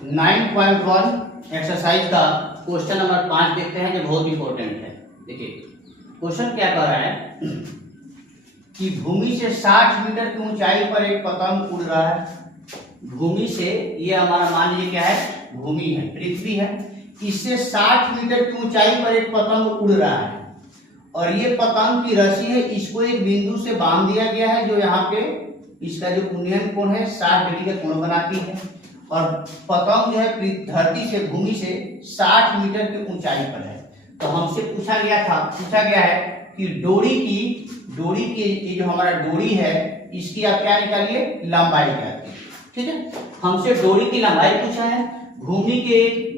9.1 exercise का question number 5 देखते हैं, जो बहुत इंपॉर्टेंट है। देखिए क्वेश्चन क्या कह रहा है कि भूमि से 60 मीटर की ऊंचाई पर एक पतंग उड़ रहा है। भूमि से, ये हमारा मान लीजिए क्या है, भूमि है, पृथ्वी है। इससे 60 मीटर की ऊंचाई पर एक पतंग उड़ रहा है और ये पतंग की रस्सी है, इसको एक बिंदु से बांध दिया गया है, जो यहाँ पे इसका जो उन्नयन कोण है 60 डिग्री का कोण बनाती है। और पतंग जो है धरती से, भूमि से 60 मीटर की ऊंचाई पर है। तो हमसे पूछा गया है कि डोरी की ये जो हमारा डोरी है, इसकी आप क्या निकालिए, लंबाई निकालिए। ठीक है, हमसे डोरी की लंबाई पूछा है। भूमि के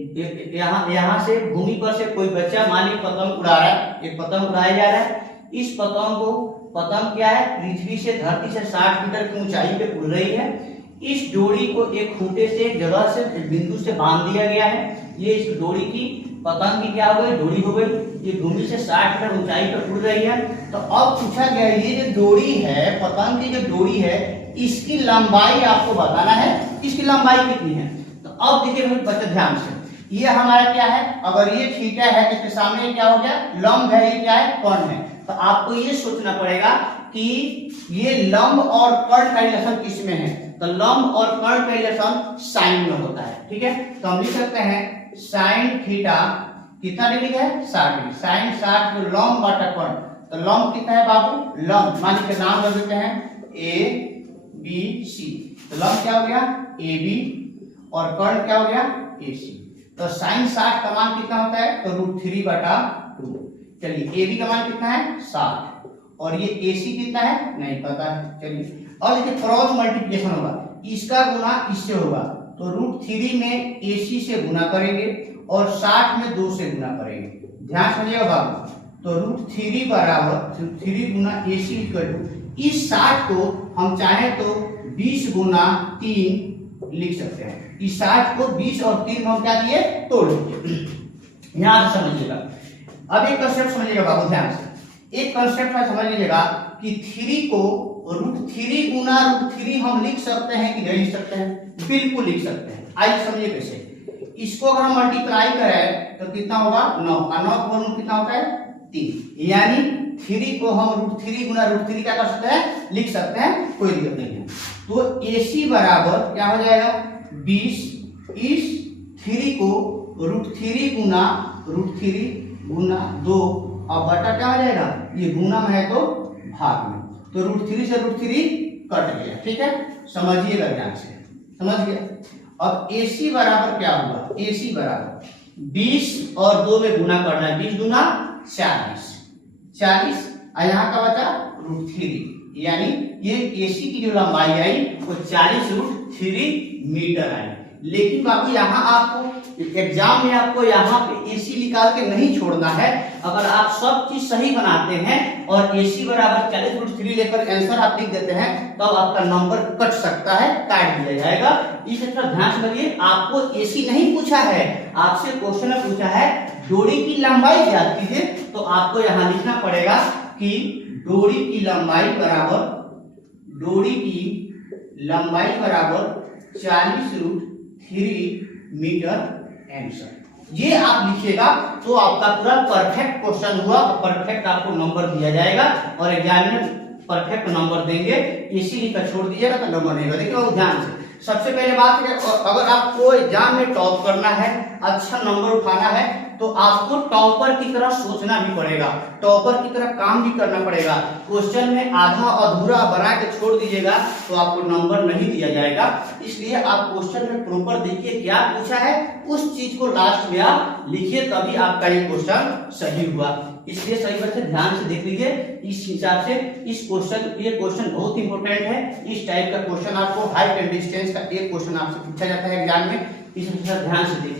यहाँ से, भूमि पर से कोई बच्चा मान लीजिए पतंग उड़ा रहा है, एक पतंग उड़ाया जा रहा है। इस पतंग क्या है, पृथ्वी से, धरती से 60 मीटर की ऊंचाई पे उड़ रही है। इस डोरी को एक खूंटे से, एक जगह से, एक बिंदु से बांध दिया गया है। ये इस डोरी की, पतंग की क्या हो गई, डोरी हो गई। ये भूमि से 60 मीटर ऊंचाई पर उड़ रही है। तो अब पूछा गया है, ये जो डोरी है, पतंग की जो डोरी है, इसकी लंबाई आपको बताना है, इसकी लंबाई कितनी है। तो अब देखिए बच्चे ध्यान से, ये हमारा क्या है, अगर ये थीटा है, इसके सामने क्या हो गया, लंब है, ये क्या है, कोण है। तो आपको ये सोचना पड़ेगा कि ये लंब और कर्ण का रिलेशन किसमें है। तो लंब और कर्ण का रिलेशन साइन में होता है। ठीक है, तो हम लिख सकते हैं साइन थीटा कितना डिग्री है, 60 डिग्री। साइन 60 जो लंब बटा कर्ण, तो लंब कितना है बाबू, लंब मान लीजिए नाम रख देते हैं ए बी सी। तो लंब क्या हो गया, ए बी, और कर्ण क्या हो गया, ए सी। तो साइन 60 का मान कितना होता है, तो √3/2। चलिए ए बी का मान कितना है, 60, और ये ए सी कितना है, नहीं पता है। चलिए और देखिए क्रॉस मल्टीप्लिकेशन होगा, इसका गुना इससे होगा, तो √3 में ए सी से गुना करेंगे और 60 में 2 से गुना करेंगे। ध्यान समझिएगा बाबू, तो √3 बराबर 3 गुना ए सी इक्वल टू, इस 60 को हम चाहे तो 20 गुना 3 लिख सकते हैं। इस 60 को 20 और 3 में हम क्या दिए, तोड़ लीजिए। यहां से समझिएगा। अब एक कंसेप्ट समझिएगा बाबू, ध्यान से एक कंसेप्ट में समझ लीजिएगा कि 3 को √3 गुना √3 हम लिख सकते हैं कि नहीं लिख सकते हैं, बिल्कुल लिख सकते हैं। आइए समझिए कैसे। इसको अगर हम मल्टीप्लाई करें तो कितना होगा, 9, और 9 का वर्गमूल कितना होता है, 3। यानी 3 को हम √3 गुना √3 क्या कर सकते हैं, लिख सकते हैं, कोई दिक्कत नहीं है। तो AC बराबर क्या हो जाएगा, 20, इस 3 को √3 गुना 2, और बटा क्या हो जाएगा, ये गुना में है तो भाग में, तो √3 से √3 कट गया। ठीक है, समझिएगा ध्यान से, समझ गया। अब AC बराबर क्या होगा, AC बराबर 20 और 2 में गुना करना है, 20 गुना 40, और यहाँ का बचा √3, यानी ये AC की जो लंबाई आई वो 40√3 मीटर आई। लेकिन बाबू यहाँ आपको एग्जाम में आपको यहाँ पे AC निकाल के नहीं छोड़ना है। अगर आप सब चीज सही बनाते हैं और AC बराबर 40√3 लेकर आंसर आप लिख देते हैं, तो आपका नंबर कट सकता है, काट दिया जाएगा। इस तरह ध्यान समझिए, आपको AC नहीं पूछा है, आपसे क्वेश्चन में पूछा है डोरी की लंबाई ज्ञात कीजिए। तो आपको यहाँ लिखना पड़ेगा कि डोरी की लंबाई बराबर 40√3 मीटर आंसर। ये आप लिखिएगा तो आपका पूरा परफेक्ट क्वेश्चन हुआ, परफेक्ट आपको नंबर दिया जाएगा और एग्जामिनर परफेक्ट नंबर देंगे। इसी लिखकर छोड़ दीजिएगा तो नंबर नहीं होगा। देखिए ध्यान से, सबसे पहले बात है, अगर आपको एग्जाम में टॉप करना है, अच्छा नंबर उठाना है, तो आपको टॉपर की तरह सोचना भी पड़ेगा, टॉपर की तरह काम भी करना पड़ेगा। क्वेश्चन में आधा अधूरा बना के छोड़ दीजिएगा तो आपको नंबर नहीं दिया जाएगा। इसलिए आप क्वेश्चन में प्रॉपर देखिए क्या पूछा है, उस चीज को लास्ट में आप लिखिए, तभी आपका ये क्वेश्चन सही हुआ। इसलिए सही बच्चे ध्यान से देख लीजिए। इस हिसाब से ये क्वेश्चन बहुत इंपॉर्टेंट है। इस टाइप का क्वेश्चन आपको हाइट एंड डिस्टेंस का एक क्वेश्चन आपसे पूछा जाता है एग्जाम में, इस ध्यान से देखिए।